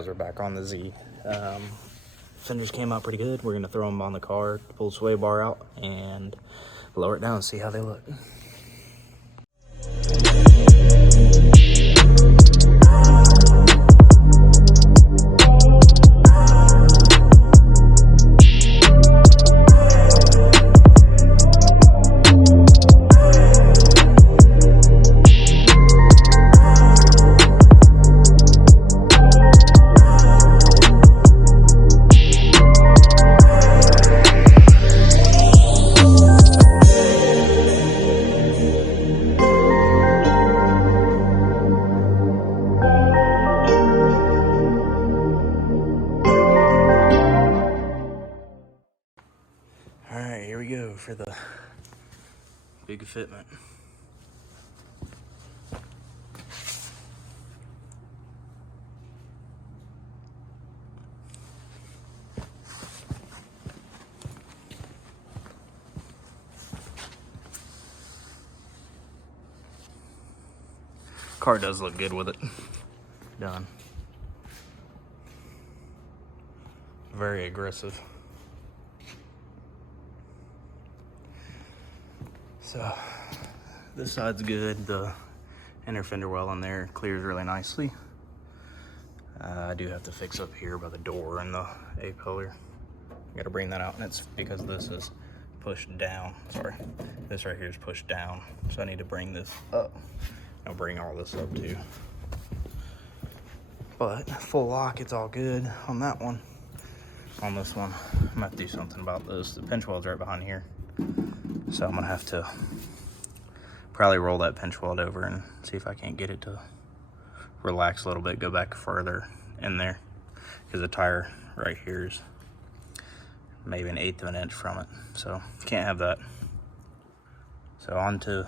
guys, we're back on the Z. Fenders came out pretty good. We're gonna throw them on the car, pull the sway bar out, and lower it down and see how they look. Alright, here we go for the big fitment. Car does look good with it done. Very aggressive. So this side's good. The inner fender well in there clears really nicely. I do have to fix up here by the door and the A-pillar. I gotta bring that out, and it's because this is pushed down. Sorry, this right here is pushed down, so I need to bring this up. I'll bring all this up too. But full lock, it's all good on that one. On this one, I'm gonna have to do something about this. The pinch weld's right behind here, so I'm gonna have to probably roll that pinch weld over and see if I can't get it to relax a little bit, go back further in there, because the tire right here is maybe 1/8 of an inch from it, so can't have that. So on to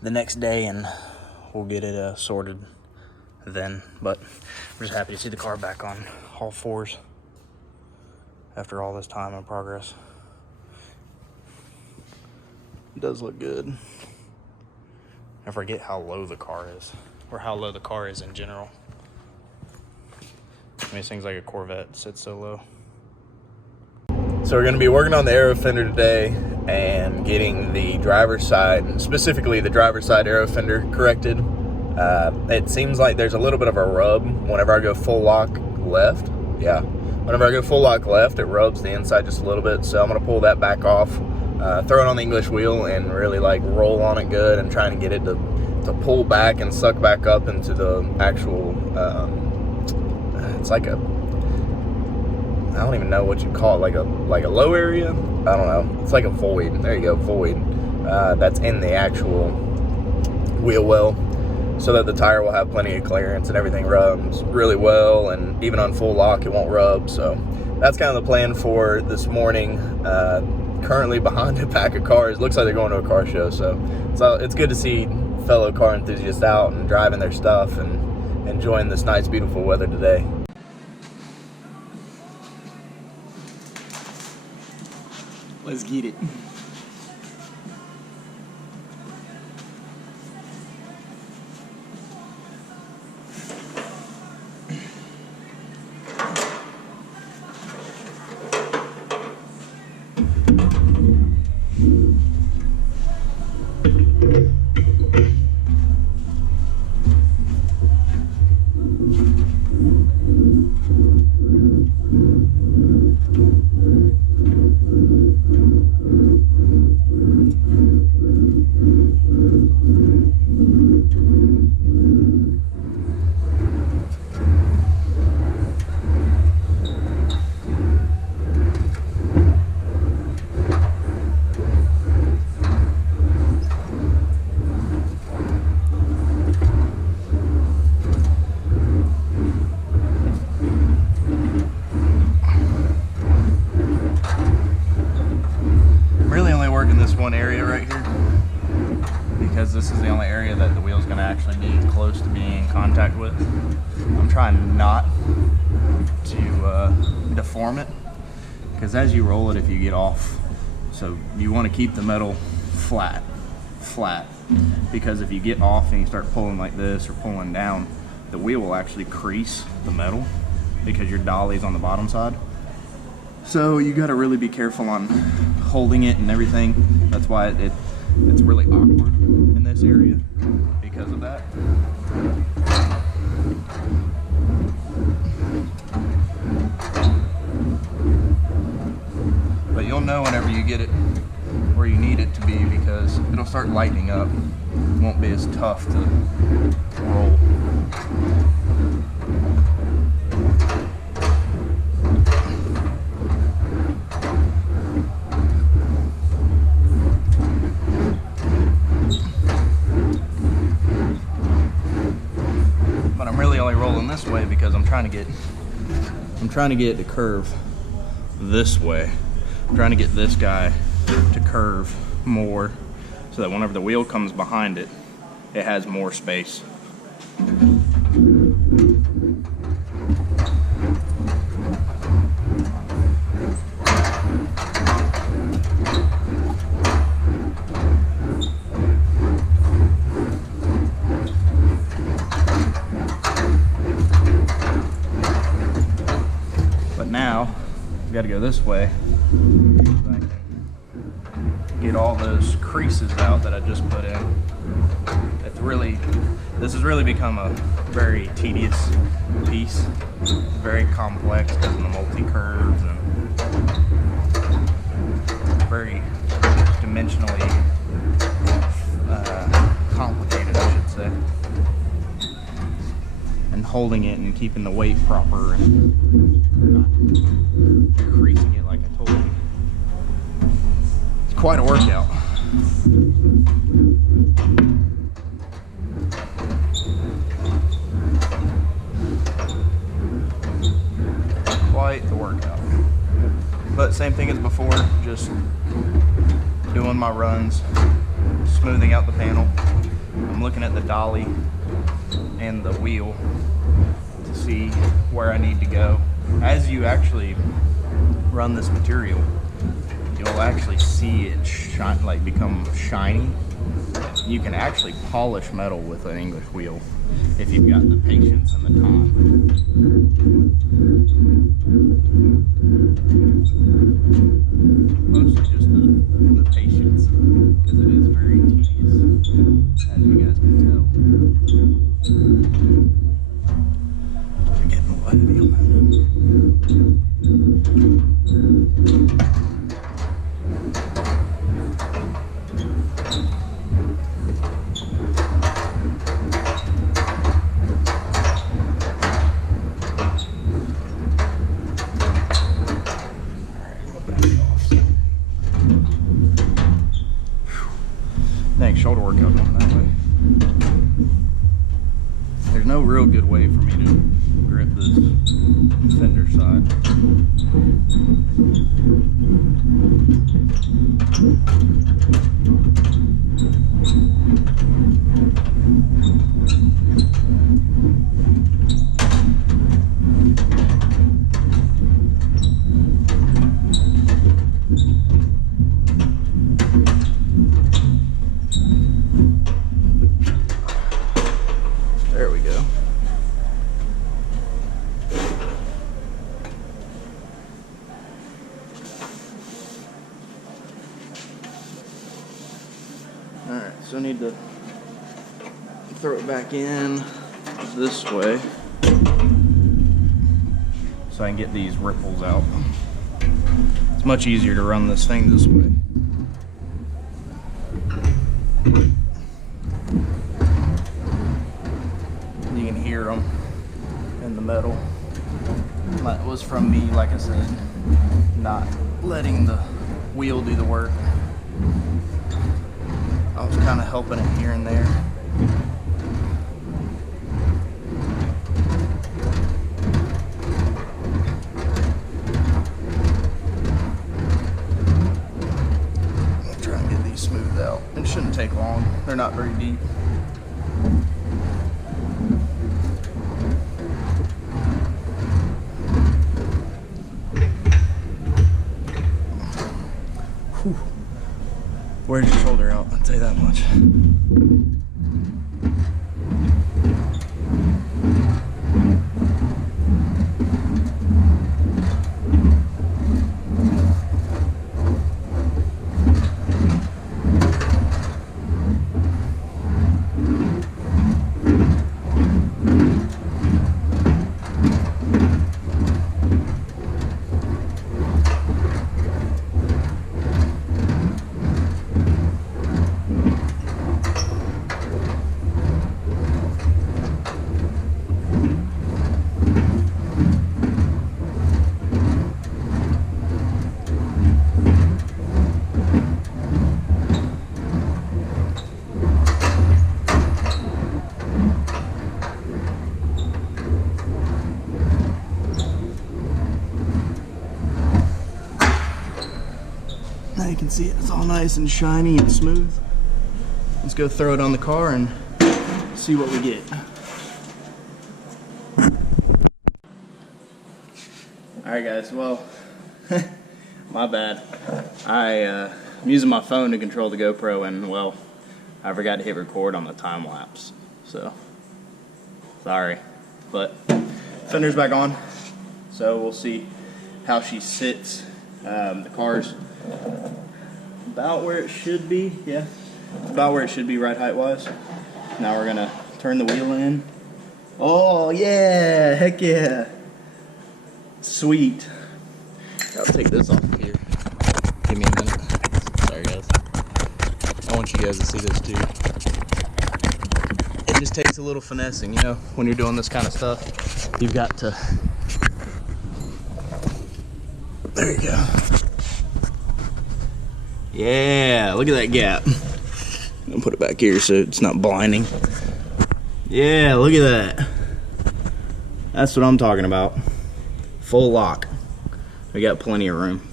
the next day, and we'll get it sorted then. But I'm just happy to see the car back on all fours after all this time and progress. It does look good. I forget how low the car is, or how low the car is in general. I mean, this thing's like a Corvette, it sits so low. So we're gonna be working on the aero fender today and getting the driver's side, specifically the driver's side aero fender, corrected. It seems like there's a little bit of a rub whenever I go full lock left. Yeah, whenever I go full lock left, it rubs the inside just a little bit. So I'm gonna pull that back off, throw it on the English wheel, and really like roll on it good, and trying to get it to pull back and suck back up into the actual, it's like a, I don't even know what you call it, like a low area? I don't know. It's like a void. There you go, void. That's in the actual wheel well, so that the tire will have plenty of clearance and everything rubs really well, and even on full lock it won't rub. So that's kind of the plan for this morning. Currently behind a pack of cars. Looks like they're going to a car show, so it's good to see fellow car enthusiasts out and driving their stuff and enjoying this nice beautiful weather today. Let's get it. One area right here, because this is the only area that the wheel's going to actually be close to being in contact with. I'm trying not to deform it, because as you roll it, if you get off, so you want to keep the metal flat, because if you get off and you start pulling like this or pulling down, the wheel will actually crease the metal because your dolly's on the bottom side. So you gotta really be careful on holding it and everything. That's why it's really awkward in this area because of that. But you'll know whenever you get it where you need it to be because it'll start lightening up. It won't be as tough to roll. But I'm really only rolling this way because I'm trying to get it to curve this way. I'm trying to get this guy to curve more so that whenever the wheel comes behind it, it has more space. But now, we gotta go this way. Get all those creases out that I just put in. This has really become a very tedious piece. It's very complex because of the multi-curves and very dimensionally complicated, I should say. And holding it and keeping the weight proper and not creasing it like I told you. It's quite a workout. Quite the workout. But same thing as before, just doing my runs, smoothing out the panel. I'm looking at the dolly and the wheel to see where I need to go. As you actually run this material, you'll actually see it shine, like become shiny. You can actually polish metal with an English wheel if you've got the patience and the time. Mostly just the patience, because it is very tedious, as you guys can tell. I'm getting a little heavy on that end. Shoulder workout going that way. There's no real good way for me to grip this Fender side. There we go. Alright, so I need to throw it back in this way so I can get these ripples out. It's much easier to run this thing this way. You can hear them in the metal. That was from me, like I said, not letting the wheel do the work. I was kind of helping it here and there. I'll try and get these smoothed out. It shouldn't take long. They're not very deep. Where's your shoulder out? I'll tell you that much. can see it's all nice and shiny and smooth. Let's go throw it on the car and see what we get. Alright guys, well, my bad. I'm using my phone to control the GoPro, and well, I forgot to hit record on the time lapse. So, sorry. But Fender's back on, so we'll see how she sits. The car's about where it should be. Yeah, it's about where it should be ride height wise. Now we're gonna turn the wheel in. Oh yeah, heck yeah. Sweet. I'll take this off here. Give me a minute. Sorry guys. I want you guys to see this too. It just takes a little finessing, you know, when you're doing this kind of stuff. You've got to... There you go. Yeah, look at that gap. I'm gonna put it back here so it's not blinding. Yeah, look at that. That's what I'm talking about. Full lock. We got plenty of room.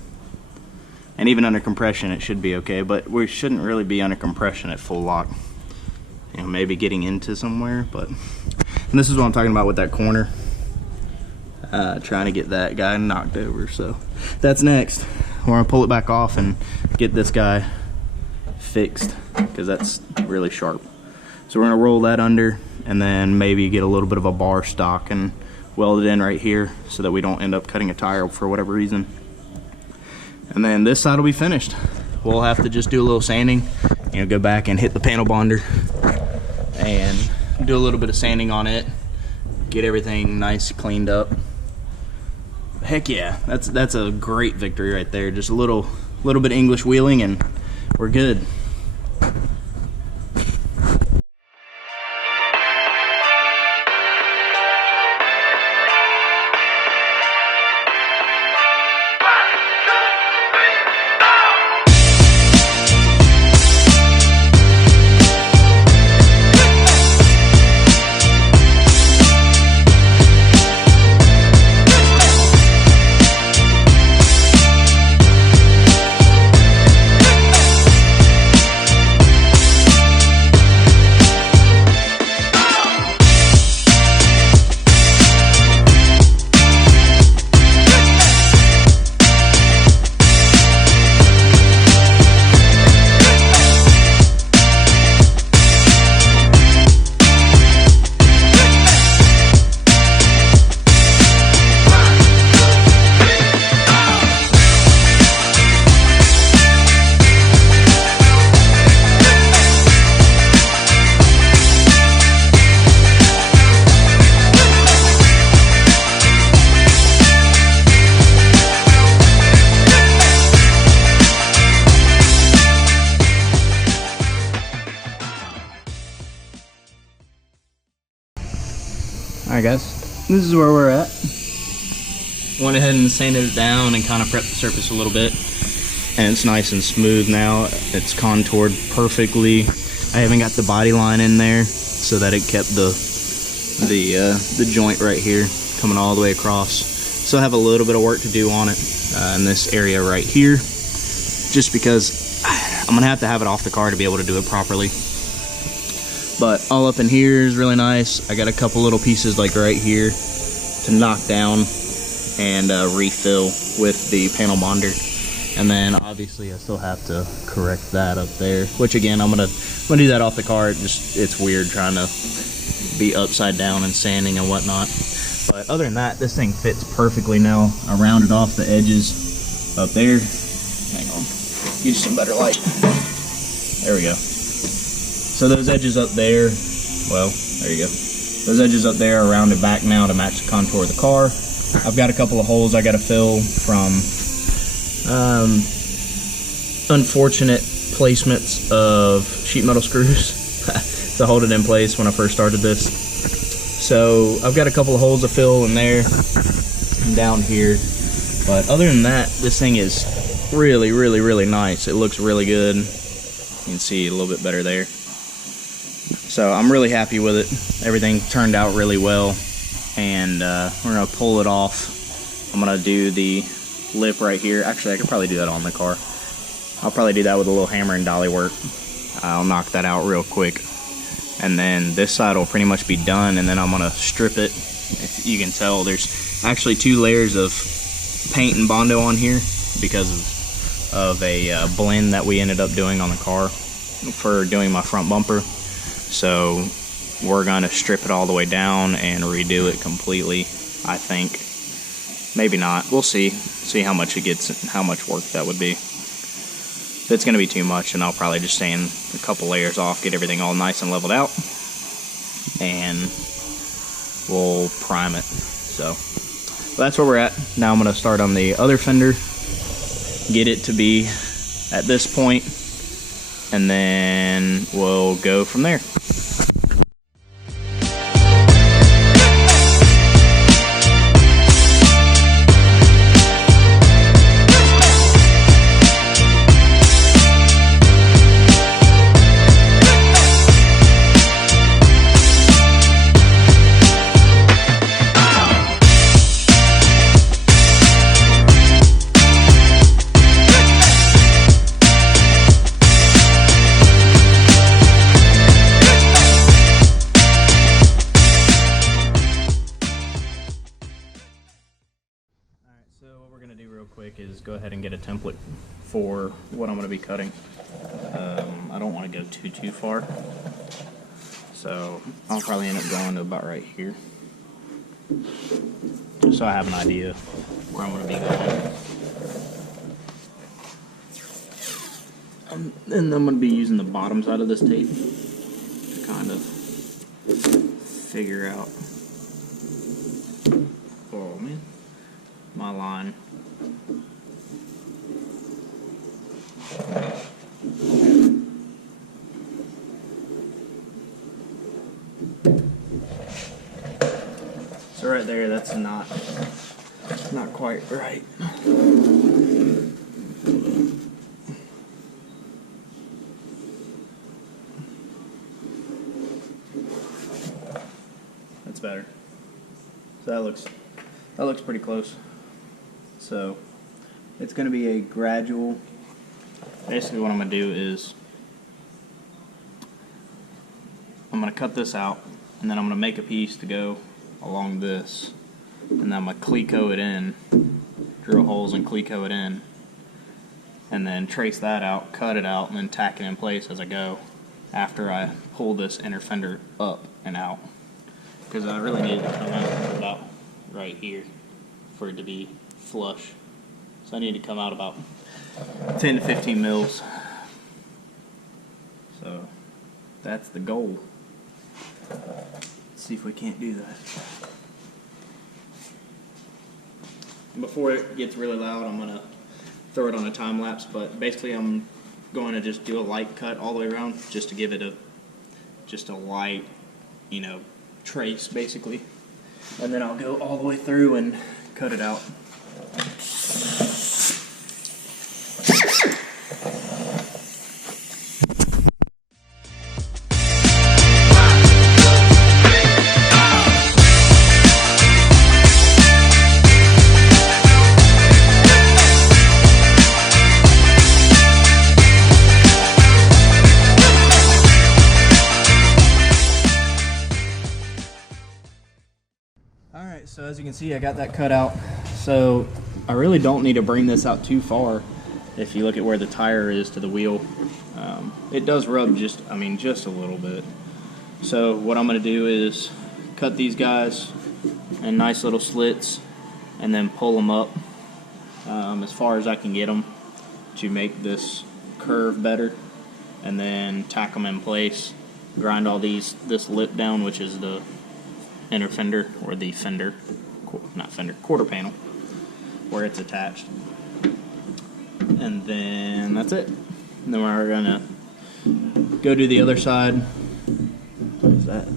And even under compression it should be okay, but we shouldn't really be under compression at full lock. You know, maybe getting into somewhere, but... And this is what I'm talking about with that corner. Trying to get that guy knocked over, so that's next. We're gonna pull it back off and get this guy fixed, because that's really sharp. So we're gonna roll that under and then maybe get a little bit of a bar stock and weld it in right here so that we don't end up cutting a tire for whatever reason. And then this side will be finished. We'll have to just do a little sanding, you know, go back and hit the panel bonder and do a little bit of sanding on it, get everything nice cleaned up. Heck yeah, that's a great victory right there. Just a little bit of English wheeling and we're good. Alright guys, this is where we're at. Went ahead and sanded it down and kind of prepped the surface a little bit. And it's nice and smooth now. It's contoured perfectly. I haven't got the body line in there so that it kept the joint right here coming all the way across. So I have a little bit of work to do on it in this area right here. Just because I'm going to have it off the car to be able to do it properly. But all up in here is really nice. I got a couple little pieces like right here to knock down and refill with the panel bonder. And then obviously I still have to correct that up there, which again I'm gonna do that off the car. It's weird trying to be upside down and sanding and whatnot. But other than that, this thing fits perfectly now. I rounded off the edges up there. Hang on, use some better light. There we go. So those edges up there, well, there you go. Those edges up there are rounded back now to match the contour of the car. I've got a couple of holes I got to fill from unfortunate placements of sheet metal screws to hold it in place when I first started this. So I've got a couple of holes to fill in there and down here. But other than that, this thing is really, really, really nice. It looks really good. You can see a little bit better there. So I'm really happy with it. Everything turned out really well. And we're gonna pull it off. I'm gonna do the lip right here. Actually, I could probably do that on the car. I'll probably do that with a little hammer and dolly work. I'll knock that out real quick. And then this side will pretty much be done, and then I'm gonna strip it. If you can tell, there's actually 2 layers of paint and Bondo on here because of a blend that we ended up doing on the car for doing my front bumper. So we're gonna strip it all the way down and redo it completely, I think. Maybe not, we'll see how much it gets and how much work that would be. If it's gonna be too much, and I'll probably just sand a couple layers off, get everything all nice and leveled out, and we'll prime it. So that's where we're at. Now I'm gonna start on the other fender, get it to be at this point, and then we'll go from there. Is go ahead and get a template for what I'm going to be cutting. I don't want to go too far, so I'll probably end up going to about right here, just so I have an idea where I'm going to be going. And I'm going to be using the bottom side of this tape to kind of figure out, oh man, my line. So right there, that's not quite right. That's better. So that looks pretty close. So it's going to be a gradual. Basically what I'm going to do is I'm going to cut this out, and then I'm going to make a piece to go along this, and then I'm going to cleco it in, drill holes and cleco it in, and then trace that out, cut it out, and then tack it in place as I go after I pull this inner fender up and out, because I really need it to come out about right here for it to be flush. So I need to come out about 10 to 15 mils. So that's the goal. Let's see if we can't do that. Before it gets really loud, I'm gonna throw it on a time lapse, but basically I'm going to just do a light cut all the way around, just to give it just a light, trace basically. And then I'll go all the way through and cut it out. Alright, so as you can see, I got that cut out. So I really don't need to bring this out too far. If you look at where the tire is to the wheel, it does rub just a little bit. So what I'm going to do is cut these guys in nice little slits and then pull them up as far as I can get them to make this curve better, and then tack them in place, grind all this lip down, which is the inner fender, or the quarter panel where it's attached, and then that's it. And then we're gonna go to the other side. What is that?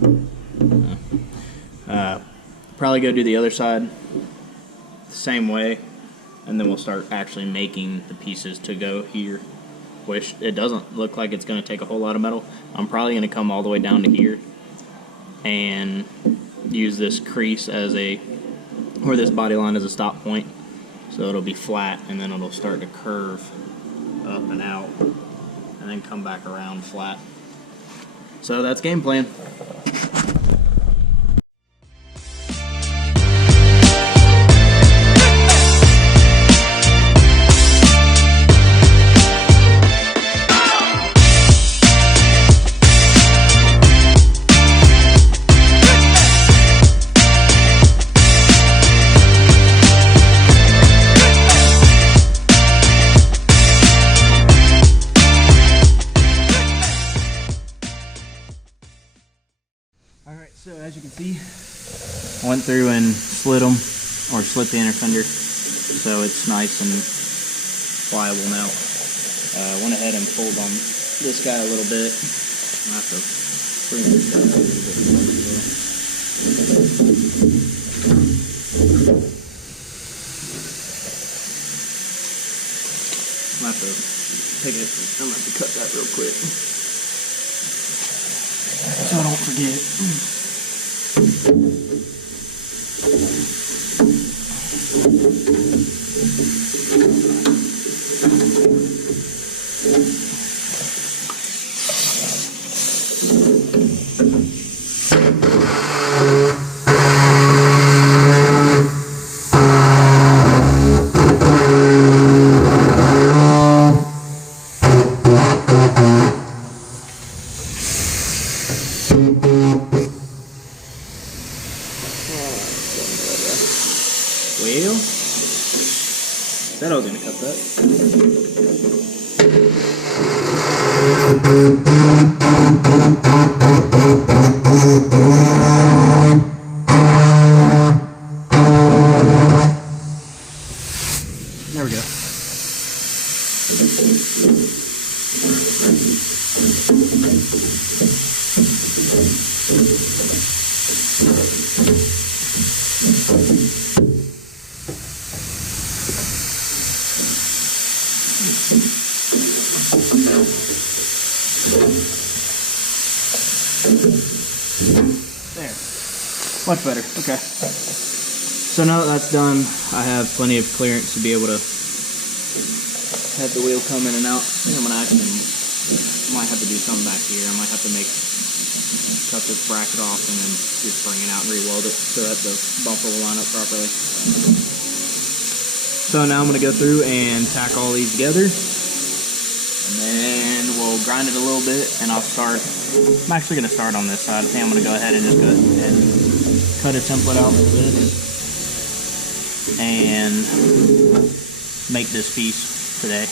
Probably go do the other side the same way, and then we'll start actually making the pieces to go here, which it doesn't look like it's going to take a whole lot of metal. I'm probably going to come all the way down to here and use this crease as this body line as a stop point, so it'll be flat, and then it'll start to curve up and out, and then come back around flat. So that's game plan. Alright, so as you can see, I went through and slid the inner fender, so it's nice and pliable now. Went ahead and pulled on this guy a little bit. I have to bring this down a little bit more as well. I'm gonna have to cut that real quick, so I don't forget. Well, said I was gonna cut that. There we go. There. Much better. Okay. So now that that's done, I have plenty of clearance to be able to have the wheel come in and out. I think I'm gonna actually might have to do something back here. I might have to cut this bracket off and then just bring it out and re-weld it so that the bumper will line up properly. So now I'm gonna go through and tack all these together, and then we'll grind it a little bit, and I'll start. I'm actually gonna start on this side. I think I'm gonna go ahead and just go and cut a template out for this and make this piece today.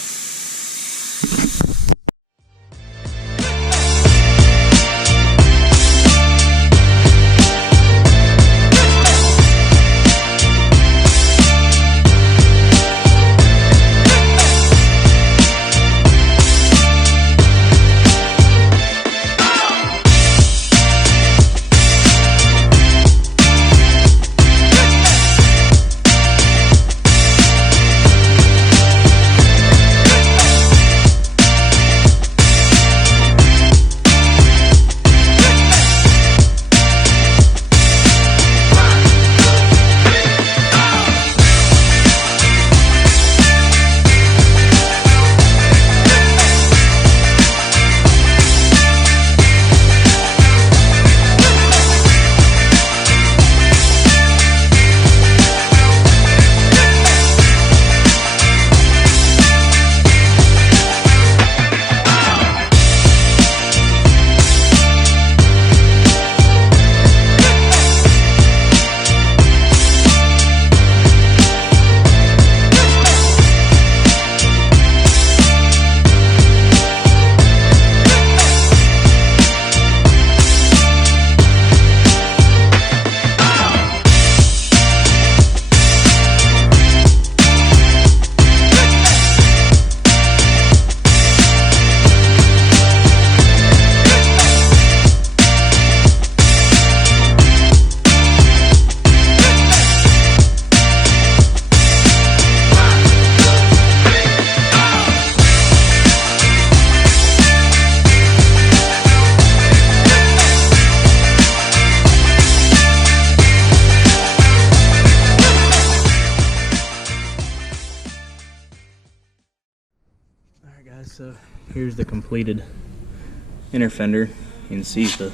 here's the completed inner fender. You can see the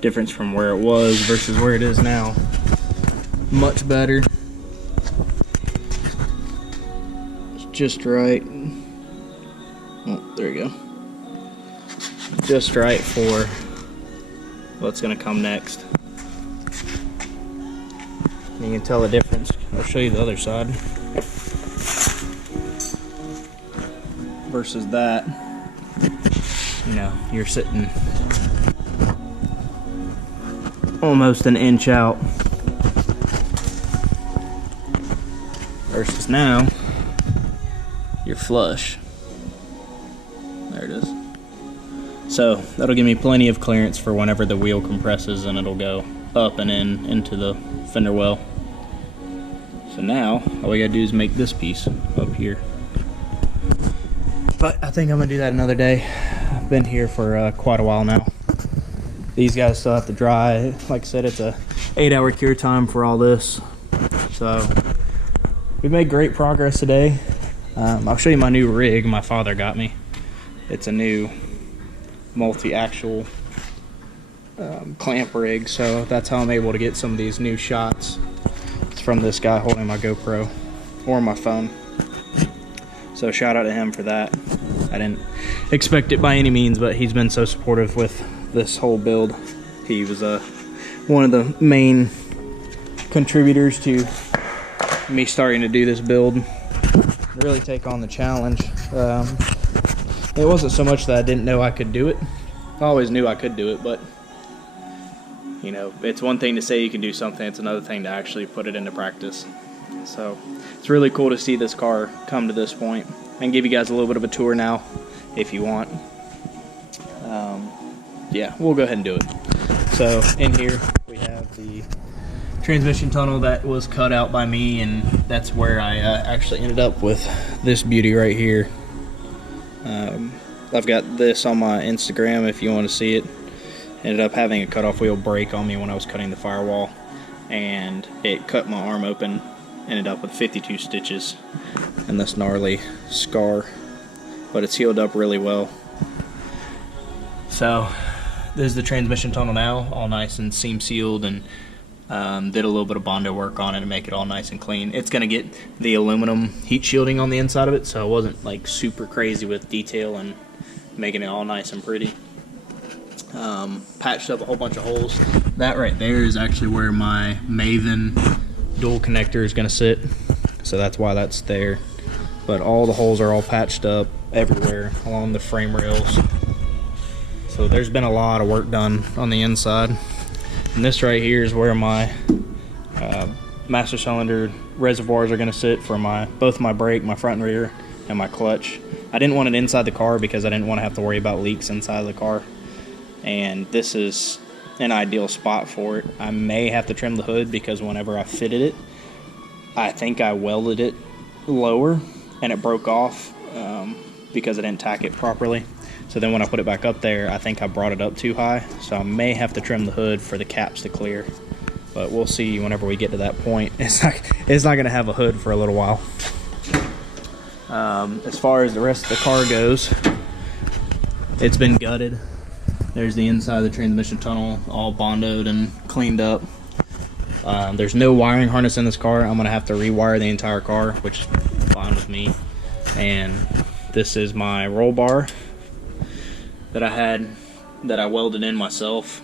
difference from where it was versus where it is now. Much better. It's just right. Oh, there you go. Just right for what's gonna come next. You can tell the difference. I'll show you the other side. Versus that, you know, you're sitting almost an inch out. Versus now, you're flush. There it is. So that'll give me plenty of clearance for whenever the wheel compresses, and it'll go up and in into the fender well. So now all we gotta do is make this piece up here. But I think I'm gonna do that another day. I've been here for quite a while now. These guys still have to dry. Like I said, it's a 8-hour cure time for all this. So we made great progress today. I'll show you my new rig my father got me. It's a new multi-axle clamp rig, so that's how I'm able to get some of these new shots. It's from this guy holding my GoPro or my phone. So shout out to him for that. I didn't expect it by any means, but he's been so supportive with this whole build. He was one of the main contributors to me starting to do this build, really take on the challenge. It wasn't so much that I didn't know I could do it. I always knew I could do it, but you know, it's one thing to say you can do something, it's another thing to actually put it into practice. So it's really cool to see this car come to this point, and give you guys a little bit of a tour now if you want. Yeah, we'll go ahead and do it. So in here we have the transmission tunnel that was cut out by me, and that's where I actually ended up with this beauty right here. I've got this on my Instagram if you want to see it. Ended up having a cutoff wheel break on me when I was cutting the firewall, and it cut my arm open. Ended up with 52 stitches and this gnarly scar, but it's healed up really well. So this is the transmission tunnel now, all nice and seam sealed, and did a little bit of Bondo work on it to make it all nice and clean. It's gonna get the aluminum heat shielding on the inside of it, so it wasn't like super crazy with detail and making it all nice and pretty. Patched up a whole bunch of holes. That right there is actually where my Maven dual connector is gonna sit, so that's why that's there. But all the holes are all patched up everywhere along the frame rails. So there's been a lot of work done on the inside. And this right here is where my master cylinder reservoirs are going to sit for both my brake, my front and rear, and my clutch. I didn't want it inside the car because I didn't want to have to worry about leaks inside of the car. And this is an ideal spot for it. I may have to trim the hood because whenever I fitted it, I think I welded it lower and it broke off because I didn't tack it properly. So then when I put it back up there, I think I brought it up too high. So I may have to trim the hood for the caps to clear. But we'll see whenever we get to that point. It's not going to have a hood for a little while. As far as the rest of the car goes, it's been gutted. There's the inside of the transmission tunnel, all bondoed and cleaned up. There's no wiring harness in this car. I'm going to have to rewire the entire car, which is fine with me. And this is my roll bar that I welded in myself,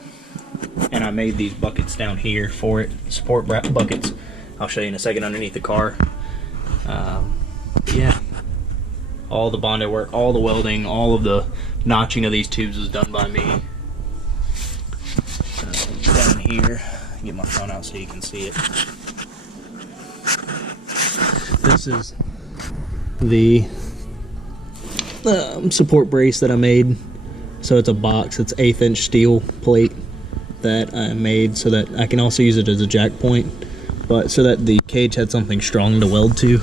and I made these buckets down here for it, support buckets. I'll show you in a second underneath the car. Yeah, all the bonded work, all the welding, all of the notching of these tubes was done by me. Down here, get my phone out so you can see it. This is the support brace that I made. So it's a box, it's 1/8 inch steel plate that I made so that I can also use it as a jack point, but so that the cage had something strong to weld to.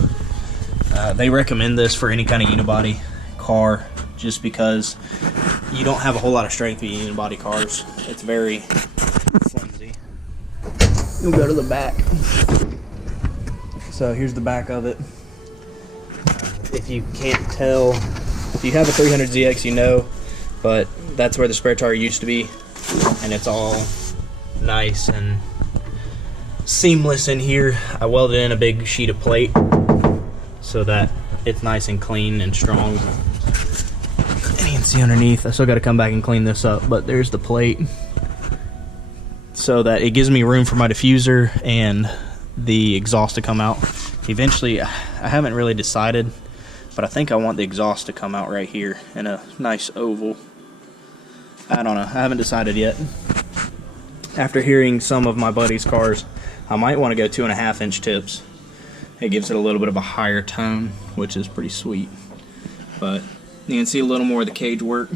They recommend this for any kind of unibody car just because you don't have a whole lot of strength with unibody cars. It's very flimsy. You'll go to the back. So here's the back of it. If you can't tell If you have a 300zx, you know, but that's where the spare tire used to be, and it's all nice and seamless in here. I welded in a big sheet of plate so that it's nice and clean and strong. And you can see underneath, I still got to come back and clean this up, but there's the plate so that it gives me room for my diffuser and the exhaust to come out. Eventually, I haven't really decided, but I think I want the exhaust to come out right here in a nice oval. I don't know, I haven't decided yet. After hearing some of my buddies' cars, I might want to go 2.5-inch tips. It gives it a little bit of a higher tone, which is pretty sweet. But you can see a little more of the cage work.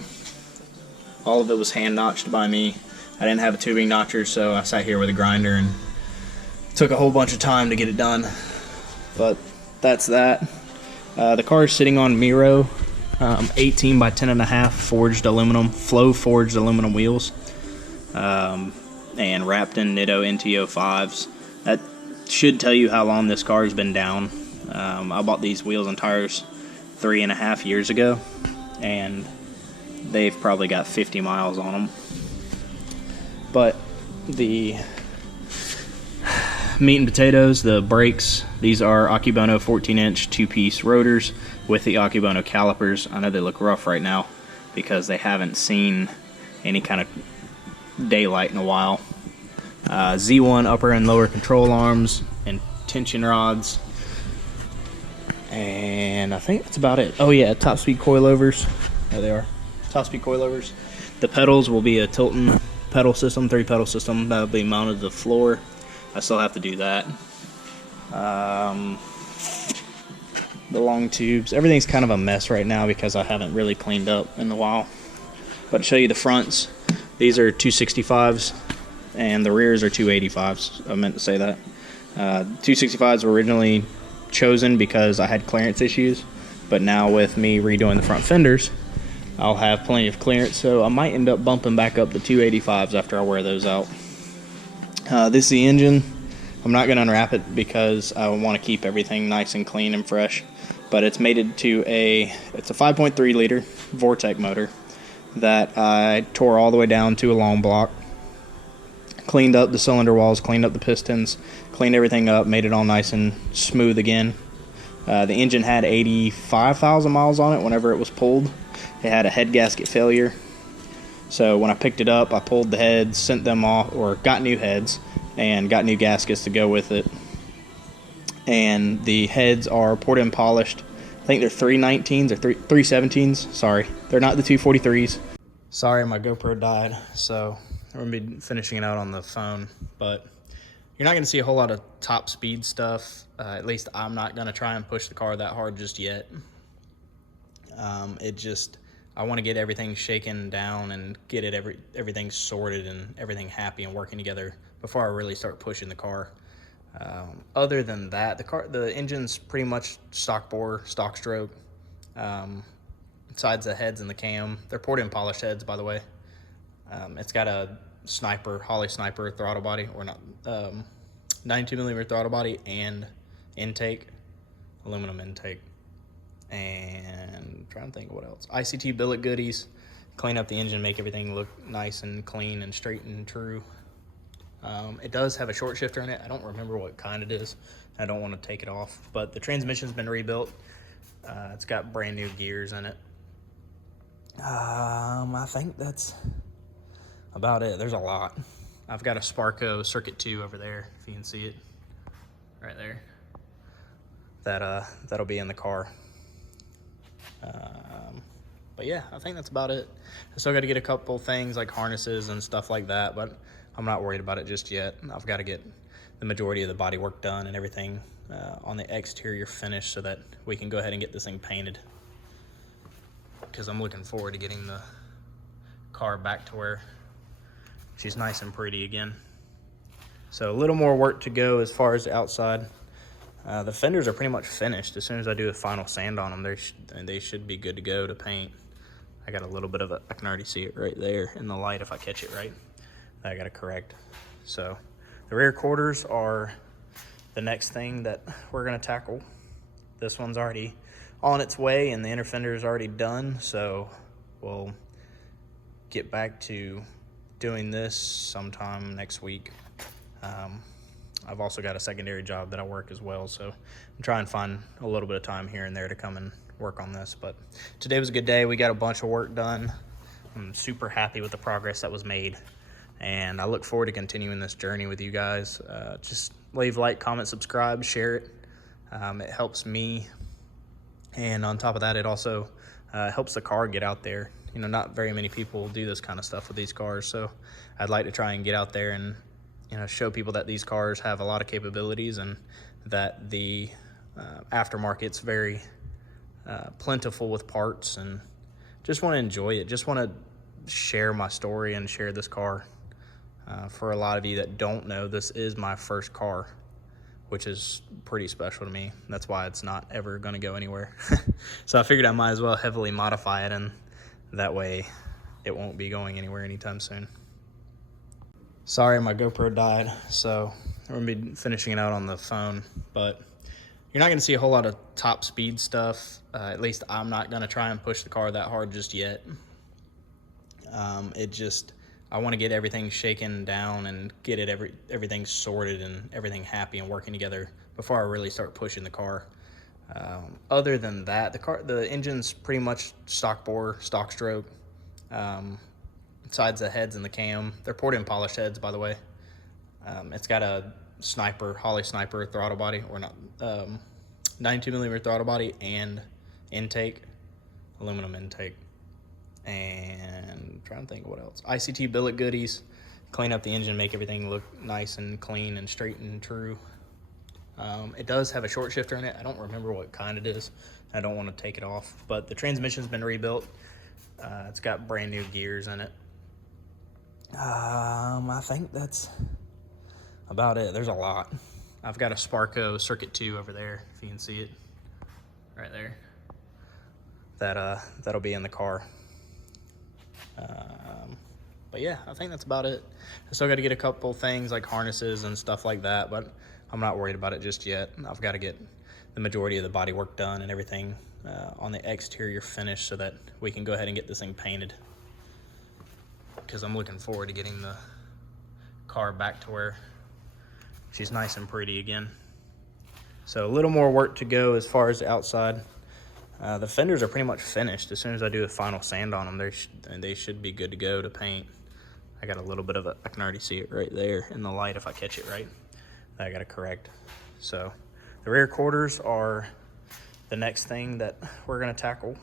All of it was hand notched by me. I didn't have a tubing notcher, so I sat here with a grinder and took a whole bunch of time to get it done. But that's that. The car is sitting on Miro 18 by 10.5 forged aluminum, flow forged aluminum wheels, and wrapped in Nitto NTO 5s. That should tell you how long this car has been down. I bought these wheels and tires 3.5 years ago, and they've probably got 50 miles on them. But the meat and potatoes, the brakes, these are Akebono 14-inch 2-piece rotors with the Akebono calipers. I know they look rough right now because they haven't seen any kind of daylight in a while. Z1 upper and lower control arms and tension rods, and I think that's about it. Oh yeah, top speed coilovers. There they are, top speed coilovers. The pedals will be a Tilton pedal system, 3-pedal system that'll be mounted to the floor. I still have to do that. The long tubes, everything's kind of a mess right now because I haven't really cleaned up in a while. But to show you the fronts, these are 265s and the rears are 285s. I meant to say that. 265s were originally chosen because I had clearance issues, but now with me redoing the front fenders, I'll have plenty of clearance, so I might end up bumping back up the 285s after I wear those out. This is the engine. I'm not going to unwrap it because I want to keep everything nice and clean and fresh, but it's mated to it's a 5.3 liter Vortec motor that I tore all the way down to a long block, cleaned up the cylinder walls, cleaned up the pistons, cleaned everything up, made it all nice and smooth again. The engine had 85,000 miles on it whenever it was pulled. It had a head gasket failure. So when I picked it up, I pulled the heads, sent them off, or got new heads, and got new gaskets to go with it. And the heads are poured in polished. I think they're 319s or 317s. Sorry, they're not the 243s. Sorry, my GoPro died, so I'm going to be finishing it out on the phone. But you're not going to see a whole lot of top speed stuff. At least I'm not going to try and push the car that hard just yet. I want to get everything shaken down and get everything sorted and everything happy and working together before I really start pushing the car. Other than that, the engine's pretty much stock bore, stock stroke. Besides the heads and the cam, they're poured in polished heads, by the way. It's got a Holly Sniper throttle body, or not, 92mm throttle body and intake, aluminum intake. And I'm trying to think of what else. ICT billet goodies, clean up the engine, make everything look nice and clean and straight and true. It does have a short shifter in it. I don't remember what kind it is. I don't want to take it off, but the transmission's been rebuilt. It's got brand new gears in it. I think that's about it. There's a lot. I've got a Sparco Circuit 2 over there, if you can see it right there. That'll be in the car. But yeah, I think that's about it. I still got to get a couple things like harnesses and stuff like that, but I'm not worried about it just yet. I've got to get the majority of the body work done and everything on the exterior finished so that we can go ahead and get this thing painted, because I'm looking forward to getting the car back to where she's nice and pretty again. So a little more work to go as far as the outside. The fenders are pretty much finished. As soon as I do a final sand on them, they should be good to go to paint. I got a little bit of I can already see it right there in the light if I catch it right. I got to correct. So the rear quarters are the next thing that we're going to tackle. This one's already on its way and the inner fender is already done, so we'll get back to doing this sometime next week. I've also got a secondary job that I work as well, so I'm trying to find a little bit of time here and there to come and work on this. But today was a good day. We got a bunch of work done. I'm super happy with the progress that was made, and I look forward to continuing this journey with you guys. Just leave a like, comment, subscribe, share it. It helps me, and on top of that, it also helps the car get out there. You know, not very many people do this kind of stuff with these cars, so I'd like to try and get out there and, you know, show people that these cars have a lot of capabilities and that the aftermarket's very plentiful with parts, and just want to enjoy it. Just want to share my story and share this car. For a lot of you that don't know, this is my first car, which is pretty special to me. That's why it's not ever going to go anywhere. So I figured I might as well heavily modify it, and that way it won't be going anywhere anytime soon. Sorry, my GoPro died, so I'm going to be finishing it out on the phone, but you're not going to see a whole lot of top speed stuff. At least I'm not going to try and push the car that hard just yet. I want to get everything shaken down and get it everything sorted and everything happy and working together before I really start pushing the car. Other than that, the engine's pretty much stock bore, stock stroke. Besides the heads and the cam, they're poured-in polished heads, by the way. It's got a Holley Sniper throttle body, or not, 92mm throttle body and intake, aluminum intake. And I'm trying to think of what else. ICT billet goodies, clean up the engine, make everything look nice and clean and straight and true. It does have a short shifter in it. I don't remember what kind it is. I don't want to take it off, but the transmission's been rebuilt. It's got brand new gears in it. I think that's about it. There's a lot. I've got a Sparco Circuit 2 over there, if you can see it right there. That'll be in the car. But yeah, I think that's about it. I still got to get a couple things like harnesses and stuff like that, but I'm not worried about it just yet. I've got to get the majority of the body work done and everything on the exterior finished so that we can go ahead and get this thing painted, because I'm looking forward to getting the car back to where she's nice and pretty again. So a little more work to go as far as the outside. The fenders are pretty much finished. As soon as I do a final sand on them, they should be good to go to paint. I got a little bit of I can already see it right there in the light if I catch it right. That I got to correct. So the rear quarters are the next thing that we're going to tackle.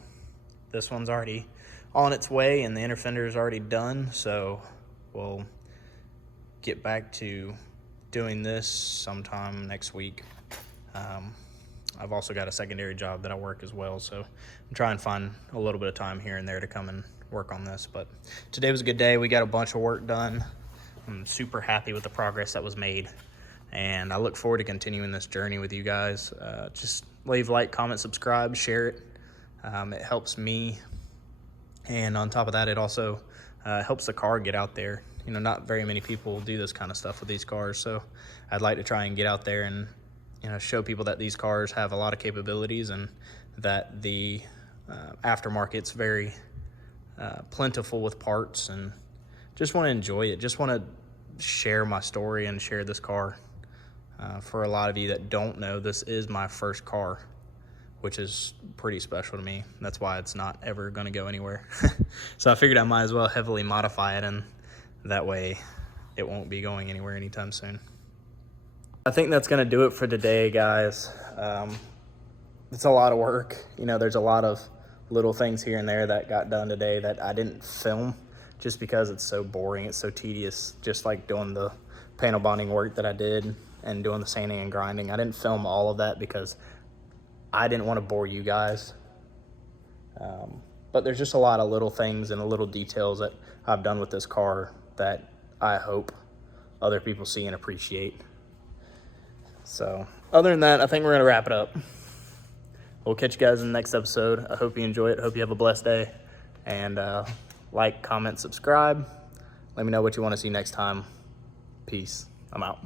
This one's already on its way and the inner fender is already done, so we'll get back to doing this sometime next week. I've also got a secondary job that I work as well, so I'm trying to find a little bit of time here and there to come and work on this. But today was a good day. We got a bunch of work done. I'm super happy with the progress that was made, and I look forward to continuing this journey with you guys. Just leave a like, comment, subscribe, share it. It helps me, and on top of that, it also helps the car get out there. You know, not very many people do this kind of stuff with these cars, so I'd like to try and get out there and, you know, show people that these cars have a lot of capabilities and that the aftermarket's very plentiful with parts, and just want to enjoy it. Just want to share my story and share this car. For a lot of you that don't know, this is my first car, which is pretty special to me. That's why it's not ever going to go anywhere. So I figured I might as well heavily modify it, and that way it won't be going anywhere anytime soon. I think that's going to do it for today, guys. It's a lot of work. You know, there's a lot of little things here and there that got done today that I didn't film just because it's so boring. It's so tedious, just like doing the panel bonding work that I did and doing the sanding and grinding. I didn't film all of that because I didn't want to bore you guys. But there's just a lot of little things and little details that I've done with this car that I hope other people see and appreciate. So other than that, I think we're going to wrap it up. We'll catch you guys in the next episode. I hope you enjoy it. Hope you have a blessed day. And like, comment, subscribe. Let me know what you want to see next time. Peace. I'm out.